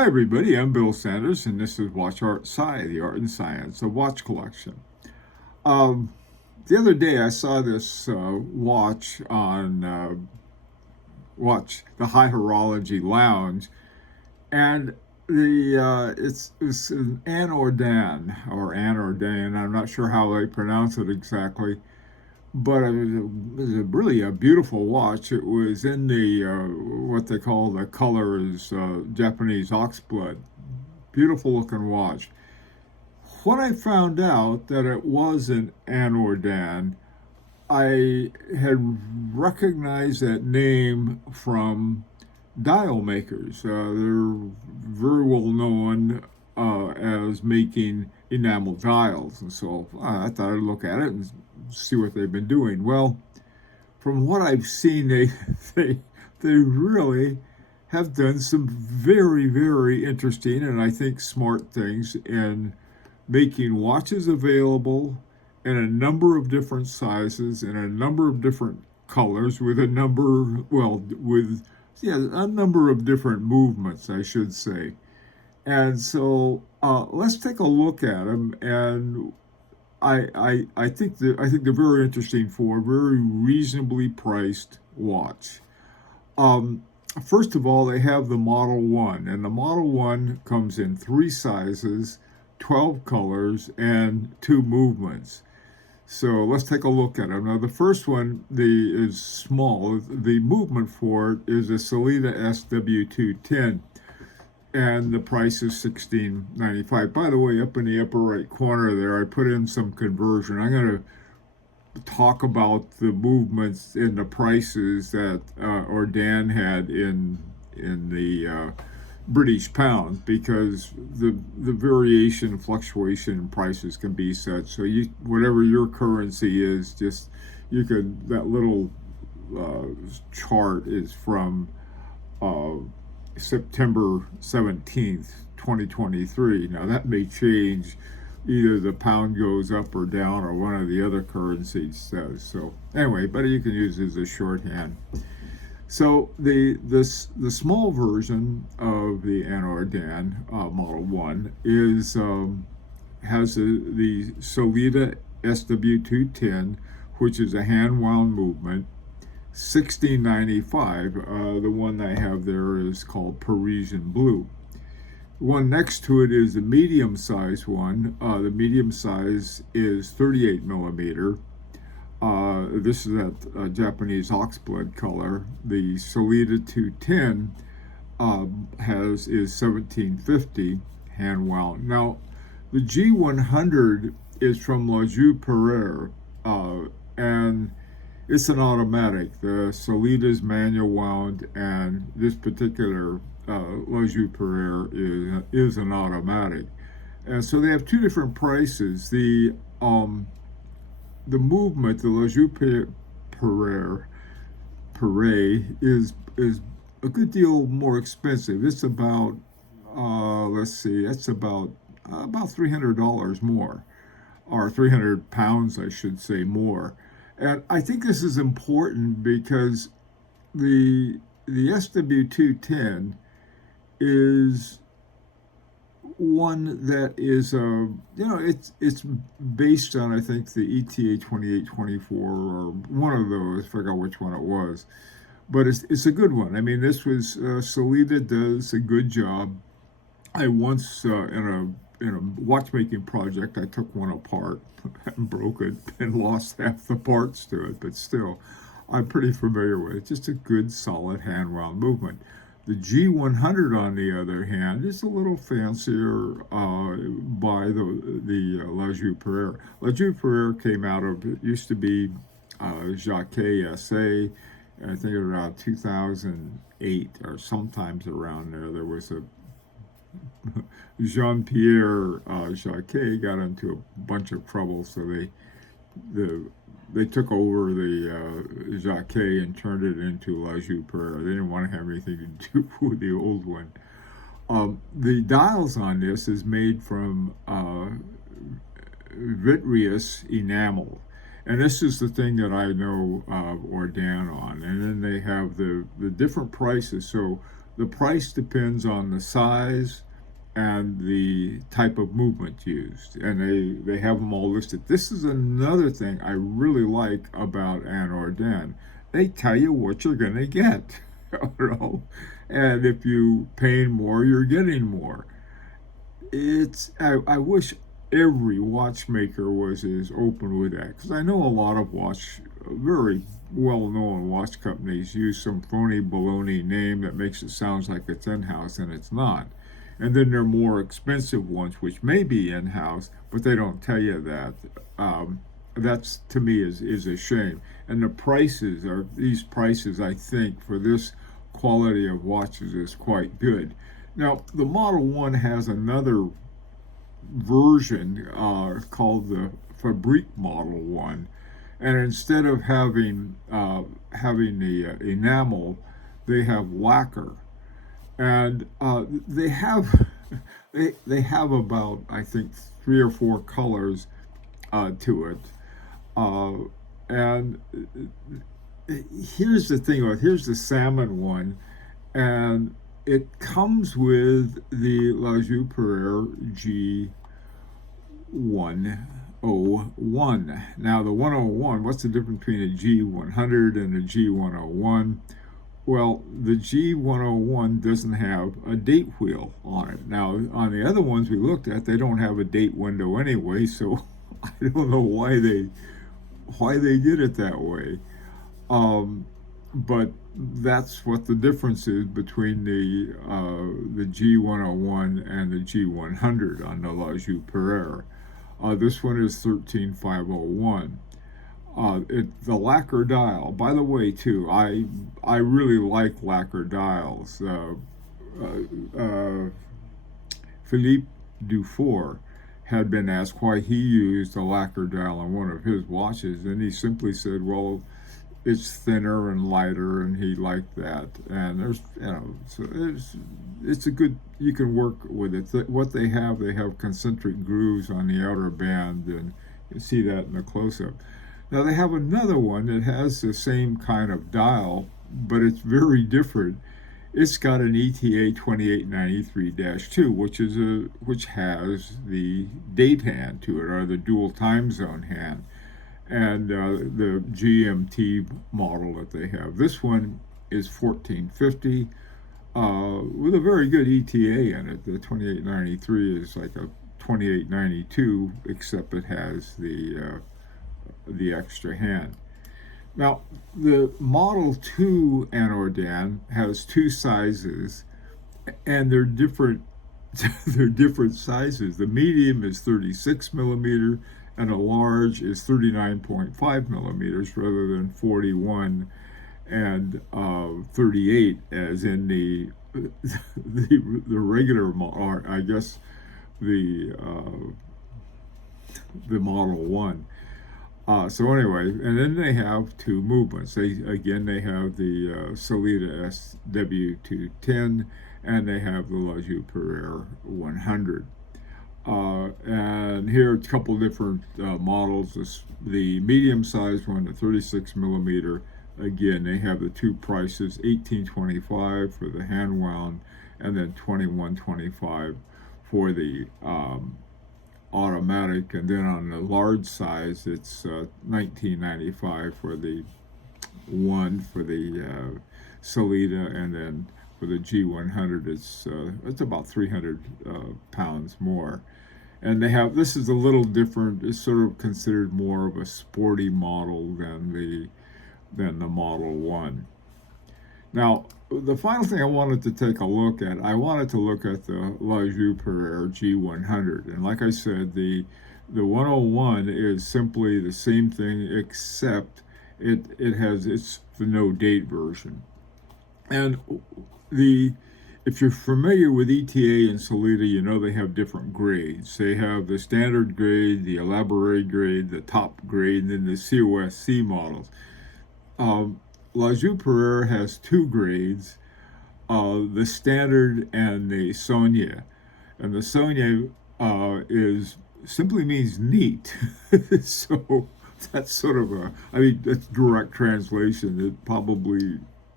Hi everybody, I'm Bill Sanders and this is Watch Art Sci, the art and science of watch collection. Um, the other day I saw this watch on Watch the High Horology Lounge, and it's an anOrdain. I'm not sure how they pronounce it exactly, but it was really a beautiful watch. It was in the what they call the color is Japanese oxblood. Beautiful looking watch. When I found out that it was an anOrdain, I had recognized that name from dial makers. They're very well known as making enamel dials, and so I thought I'd look at it and see what they've been doing. Well, from what I've seen, they they really have done some very, very interesting and I think smart things in making watches available in a number of different sizes and a number of different colors with a number, well, with a number of different movements, I should say. And so let's take a look at them. And I think they're very interesting for a very reasonably priced watch. Um, First of all, they have the Model 1, and the Model 1 comes in three sizes, 12 colors, and two movements. So let's take a look at them. Now, the first one is small. The movement for it is a Sellita SW210, and the price is $16.95. By the way, up in the upper right corner there, I put in some conversion. I'm going to talk about the movements in the prices that Ordan had in the British pounds, because the variation fluctuation in prices can be such. So you, whatever your currency is, just you could, that little chart is from uh, September 17th 2023. Now that may change, either the pound goes up or down or one of the other currencies does. So anyway, but you can use it as a shorthand. So the small version of the anOrdain Model 1 is has the Sellita SW210, which is a hand wound movement. $16.95. The one I have there is called Parisian Blue. One next to it is the medium size one. The medium size is 38 millimeter. This is that Japanese oxblood color. The Sellita 210 is 1750 hand wound. Now, the G100 is from La Joux-Perret, and it's an automatic. The Sellita is manual wound, and this particular La Joux-Perret is an automatic. And so they have two different prices. The movement, the La Joux-Perret is a good deal more expensive. It's about it's about $300 more, or 300 pounds, I should say, more. And I think this is important because the SW210 is one that is it's based on, I think, the ETA 2824 or one of those. I forgot which one it was, but it's a good one. I mean, this was Sellita does a good job. I once in a watchmaking project, I took one apart and broke it and lost half the parts to it, but still, I'm pretty familiar with it. Just a good, solid hand wound movement. The G100, on the other hand, is a little fancier by the La Joux-Perret. La Joux-Perret came out of, it used to be Jacquet SA. I think around 2008 or sometimes around there, there was a Jean-Pierre Jacquet got into a bunch of trouble, so they took over the Jacquet and turned it into La Joux-Perret. They didn't want to have anything to do with the old one. The dials on this is made from vitreous enamel. And this is the thing that I know Ordan on. And then they have the different prices. So The price depends on the size and the type of movement used, and they have them all listed. This is another thing I really like about anOrdain. They tell you what you're going to get, you know, and if you pay more, you're getting more. I wish every watchmaker was as open with that, because I know a lot of very well-known watch companies use some phony baloney name that makes it sound like it's in-house and it's not. And then there are more expensive ones which may be in-house, but they don't tell you that. That's, to me, is a shame. And these prices, I think, for this quality of watches is quite good. Now, the Model 1 has another version called the Fabrique Model 1. And instead of having the enamel, they have lacquer. And they have about, I think, 3 or 4 colors to it. And here's the thing, here's the salmon one, and it comes with the La Joux-Perret G101. Now, the 101, what's the difference between a G100 and a G101? Well, the G101 doesn't have a date wheel on it. Now, on the other ones we looked at, they don't have a date window anyway, so I don't know why they did it that way. But that's what the difference is between the G101 and the G100 on the La Joux-Perret. This one is 13501. The lacquer dial, by the way, too, I really like lacquer dials. Philippe Dufour had been asked why he used a lacquer dial on one of his watches, and he simply said, well, it's thinner and lighter, and he liked that. And there's, so it's a good, you can work with it. What they have concentric grooves on the outer band, and you see that in the close-up. Now they have another one that has the same kind of dial, but it's very different. It's got an ETA 2893-2, which has the date hand to it, or the dual time zone hand, and the GMT model that they have. This one is 1450 with a very good ETA in it. The 2893 is like a 2892, except it has the extra hand. Now, the Model 2 anOrdain has 2 sizes, and they're different. They're different sizes. The medium is 36 millimeter, and a large is 39.5 millimeters, rather than 41 and 38 as in the regular model. I guess the Model 1. So anyway, and then they have 2 movements. They have the Sellita SW210, and they have the La Joux-Perret 100. And here are a couple different models. The medium-sized one, the 36 millimeter. Again, they have the 2 prices: $18.25 for the hand wound, and then $21.25 for the automatic. And then on the large size, it's $19.95 for the Sellita, and then for the G100, it's about 300 pounds more. And this is a little different. It's sort of considered more of a sporty model than the Model 1. Now, the final thing I wanted to take a look at, I wanted to look at the La Joux-Perret G100. And like I said, the 101 is simply the same thing, except it's the no date version. And if you're familiar with ETA and Sellita, you know they have different grades. They have the standard grade, the elaborate grade, the top grade, and then the COSC models. La Joux-Perret has 2 grades, the standard and the Sonia. And the Sonia simply means neat. So that's sort of that's direct translation. It probably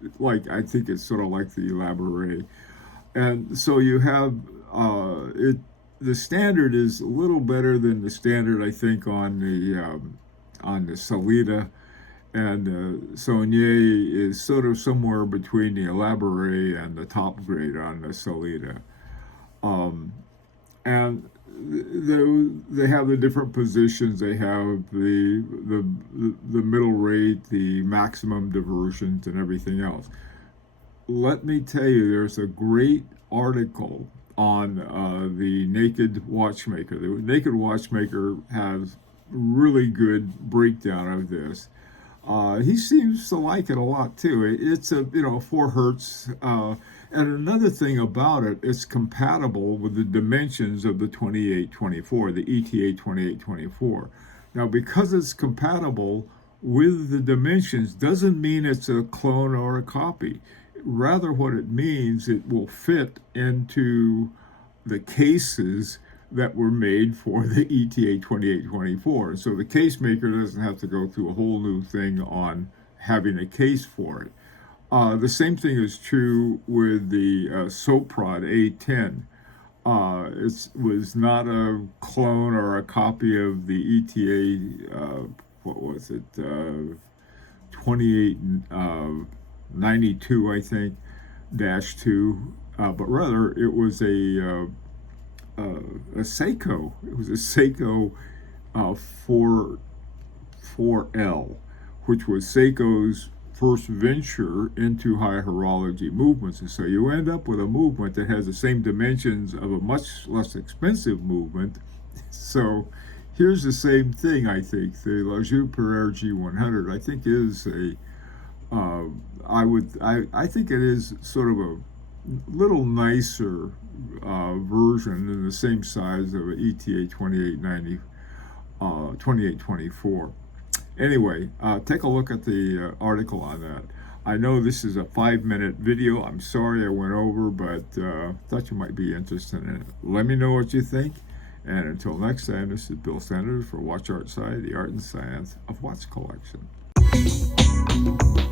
like, I think it's sort of like the Elaborate. And so you have it. The standard is a little better than the standard, I think, on the Salida, and Saunier is sort of somewhere between the Elaborate and the top grade on the Salida. Um, and they have the different positions. They have the middle rate, the maximum diversions, and everything else. Let me tell you, there's a great article on the Naked Watchmaker. The Naked Watchmaker has really good breakdown of this. He seems to like it a lot too. It's a 4 hertz, and another thing about it, it's compatible with the dimensions of the 2824, the ETA 2824. Now, because it's compatible with the dimensions, doesn't mean it's a clone or a copy. Rather, what it means, it will fit into the cases that were made for the ETA 2824. So the case maker doesn't have to go through a whole new thing on having a case for it. The same thing is true with the Soprod A10. It was not a clone or a copy of the ETA, what was it, 2892, I think, -2, but rather it was a Seiko. It was a Seiko 4L, which was Seiko's first venture into high horology movements. And so you end up with a movement that has the same dimensions of a much less expensive movement. So here's the same thing, I think. The La Joux Pereire G100, I think, is I think it is sort of a little nicer version in the same size of an ETA 2824. Anyway, take a look at the article on that. I know this is a 5-minute video. I'm sorry I went over, but thought you might be interested in it. Let me know what you think. And until next time, this is Bill Sanders for Watch Art Side, the art and science of watch collection.